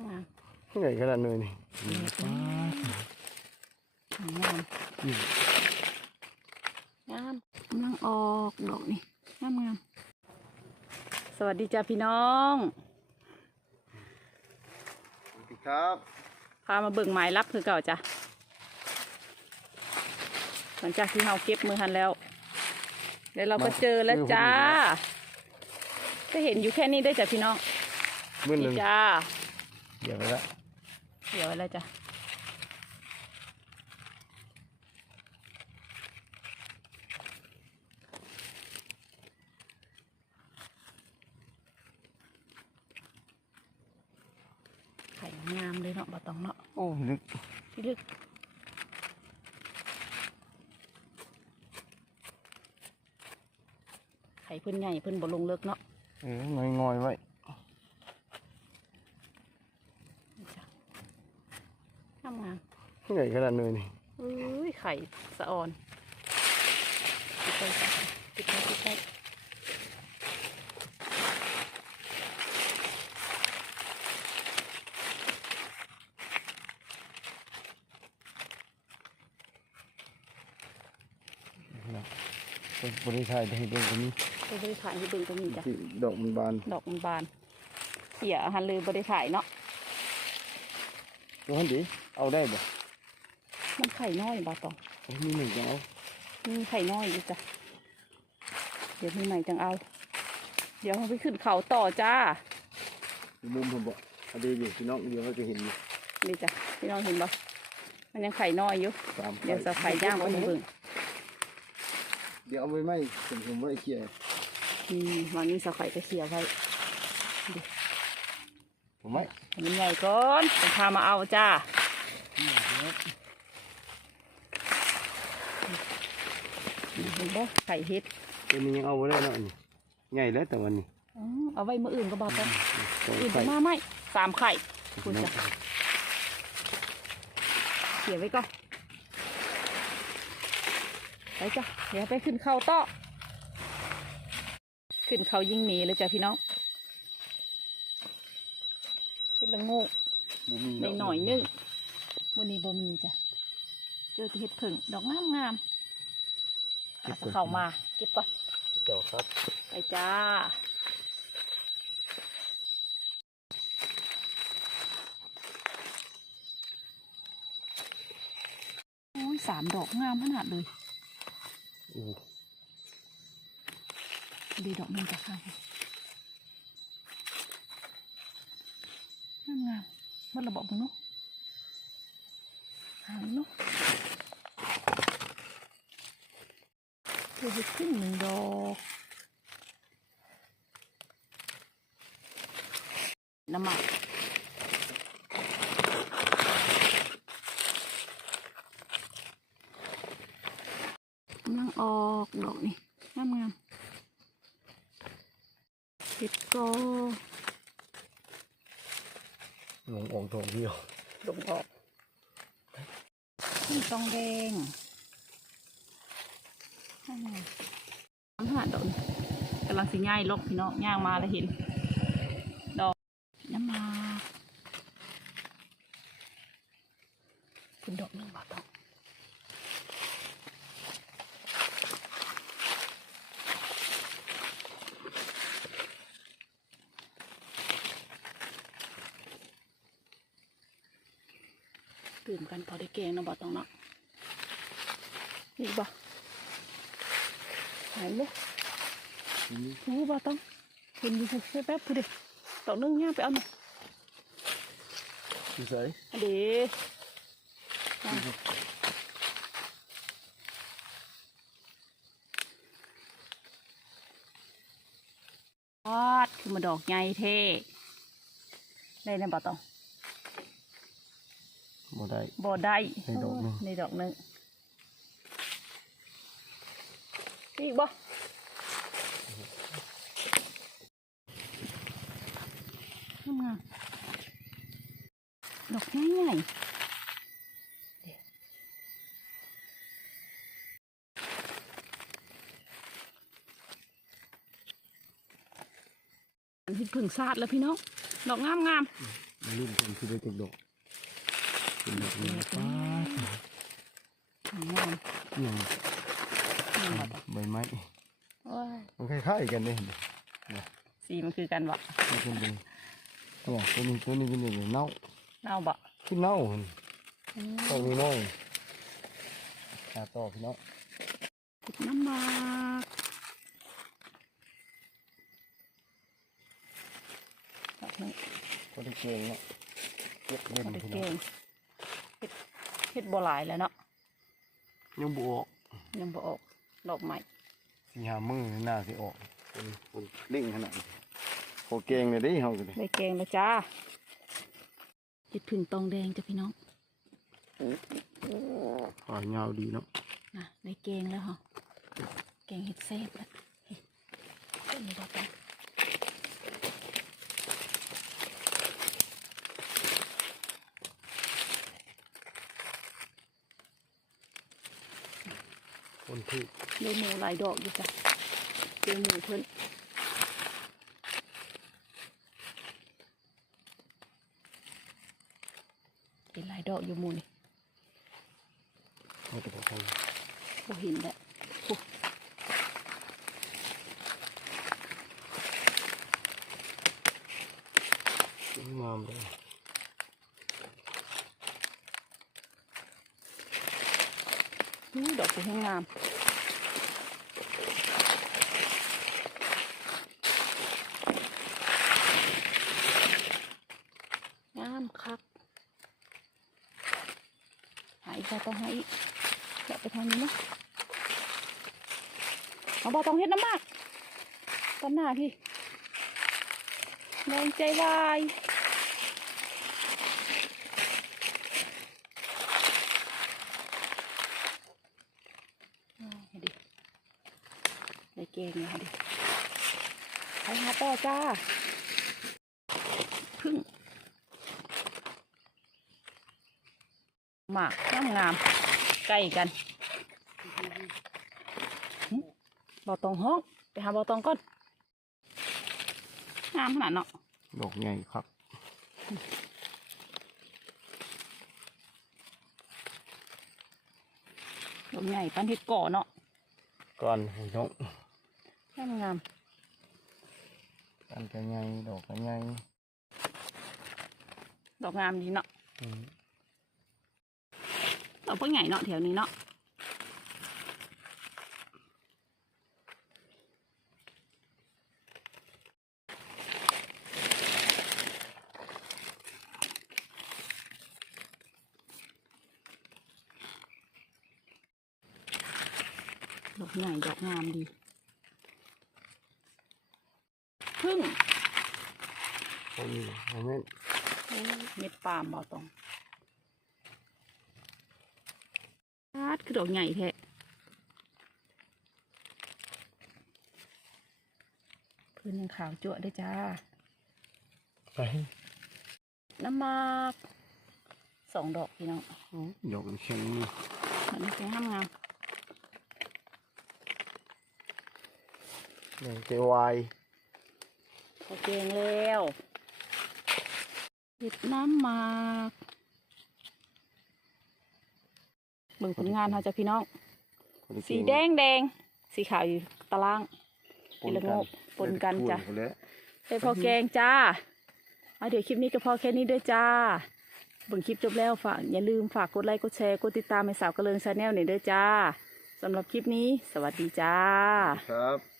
ำงามใหญ่ขนาดเลยนี่งามงามกำลังออกดอกนี่งามงามสวัสดีจ้าพี่น้องครับ พามาเบิ่งไม้รับคือเก่าจ้ะหลังจากที่เราเก็บมือหันแล้วเดี๋ยวเราก็เจอแล้วจ้า ก็เห็นอยู่แค่นี้ได้อจ้ะพี่น้องมึนเลนี่ยจ้า เดี๋ยวไปละเดี๋ยวไว้แล้วจ้ะไข่งามเลยเนาะบะตองเนาะโอ้ลึกพี่ลึกไข่เพิ่นใหญ่เพิ่นบ่ลงเลิกเนาะเอองอยงอยๆไว้ นี่จ้ะ งามงามใหญ่ขนาดเลยนี่เอ้ยไข่สะออนติดไปจ้ะติดไปติดไปเป็นบริษัทให้เป็นคนนี้ไปบริถ่ายให้เบิ่งตรงนี้จ้ะที่ดอกมันบาน ดอกมันบานเขี่ยหันเลยบริถ่ายเนาะ ตัวหันดิเอาได้บ่มันไข่น้อยบาตองโอ้มีหนึ่งจะเอามีไข่น้อยอยู่จ้ะเดี๋ยวมีใหม่จังเอา เดี๋ยวเราไปขึ้นเขาต่อจ้ามุมผมบอกเอาดีอยู่พี่น้องเดี๋ยวเขาจะเห็นอยู่นี่จ้ะพี่น้องเห็นบ่มันยังไข่น้อยอยู่สามเดี๋ยวจะไข่ย่างไว้ให้เบิ่งเดี๋ยวเอาไว้ไหมผมผมไว้เคลียร์อืมวันนี้สะไข่ก็เขี่ยไว้ ผมไหมให้มันใหญ่ก่อนจะพามาเอาจ้าเห็นบ่ไข่เฮ็ดตัวนี้ยังเอาไว้ได้เนาะนี่ใหญ่แล้วแต่วันนี้อ๋อเอาไว้มื้ออื่นก็บ่ต้องสองอื่นไข่จะมาไหมสามไข่คุณจ้ะเขี่ยไว้ก่อนไปจ้ะเดี๋ยวไปขึ้นเขาต่อขึ้นเขายิ่งหนีเลยจ้ะพี่น้องเป็น ละโง่บ่มีในหน่อยนึงวันนี้บ่มีจ้ะเจอที่เห็ดผึ่งดอกงามงามๆหาเข้ามา เก็บก่อนเจ้าครับ ไปจ้าโอ้ยสามดอกงามขนาดเลยโอ้ดีดอกหนึงจ้ะค่ะ งามงามๆมันระบอกมึงเนาะหางเนาะเดี๋ยวจะขึ้น หนึ่งดอกน้ำมันกำลังออกดอกนี่งามงามๆเห็ดโกหลงออกทองเดียวลงออกนี่ตองแดงนั่นไงน้ำหาดอกนี่กำลังสิง่ายลกพี่น้องย่างมาแล้วเห็น ดอกน้ำมาคุณดอกหนึ่งบาทต้อง ตื่นกันพอได้เกงเนาะบาทต้องเนาะนี่บ่หายเลยนี่โอ้บาต้องเห็นอยู่แป๊บแป๊บพูดดิดอกนึงย่างไปเอาหน่อยคือใส่อันเดีวาดคือมาดอกใหญ่เท่ได้นะบ่ต้อง บ่ได้บ่ได้ในดอกหนึ่งในดอกหนึงอีกบ่งามๆดอกใหญ่ๆอันที่พึ่งซาดแล้วพี่น้อง ดอกงามงามมันรุ่นคนที่ได้ติดดอก เป็นดอกนี้ป้าดงามอย่างงามบ่ใบไม้โอ้ยมันคล้ายๆกันเนี่ยสีมันคือกันบ่มันเป็นเลยเนี่ยตัวนี้ตัวนี้เป็นเน่าเน่าบ่ขึ้นเน่าหั่นอืมต้องมีน้อยหาต่อพี่น้องติดน้ำมากดอกนี้ก็ได้เก่งเนาะเก็บเล่นบ่ได้พี่น้เก่อง ฮ็ดบ่หลายแล้วเนาะยังบออกยังบ่ออกดอกใหม่สี่หามือหน้าสิออกเป็นคนเล่งขนาดนี้โอเก่งเลยเดิเฮากันเลยได้เก่งแล้วจ้าเห็ดผึ่งตองแดงจ้ะพี่น้องขายาวดีเนาะนะได้เก่งแล้วเหรอเก่งเห็ดเซฟแล้วเฮ้ยต้นนี้ดอก ไปคนที่ได้หมูหลายดอกอยู่จ้ะเจอหมูเพิ่นเป็นหลายดอกอยู่หมูนี่เขาจะบอกเขาบ่เห็นแหละโอ้งามเลย หูดอกเป็นงามงามคักหายจะต้องให้อีกเดี๋ยวไปทางนี้นะเอาบอต้องเฮ็ดน้ำมากต้นหน้าพี่แรงใจวายอ่าเห็นดิได้เก่งเลยค่ะดิไปหาต่อจ้าพึ่งหมากงามงามๆใกล้กันหึบอตองห้องไปหาบอตองก่อนงามขนาดเนาะดอกใหญ่ครับดอกใหญ่ปันเห็ดก่อเนาะก่อนพี่น้อง งามงามกันก็ใหญ่ดอกก็ใหญ่ดอกงามดีเนาะอืมดอกพวกใหญ่เนาะแถวนี้เนาะดอกใหญ่ดอกงามดี พึ่งคนนี้โมเมนต์โอ้ยเม็ดปาล์มเบาตองชาดคือดอกใหญ่แท้พื้นยังขาวจั่วได้วยจ้า ไป น้ำหมากสองดอกพี่น้องดอกแข็งนี่มันไม่ใช่ห้ามงามแดงเจวาย โอเคงแล้วเห็ดน้ำหมากเบิ่งผลงานเขาจ้ะพี่น้องคนที่สีเก่แดงแดง สีขาวอยู่ตารางปนละกัโงนกปนกันจ้ะพูดแล้วเป็นพอแกงจ้าเอาเดี๋ยวคลิปนี้ก็พอแค่นี้ด้วยจ้าเบิ่งคลิปจบแล้วฝากอย่าลืมฝากกดไลค์กดแชร์กดติดตามให้สาวกระเลิงชาแนลหน่อยด้วยจ้าสำหรับคลิปนี้ สวัสดีจ้า ครับ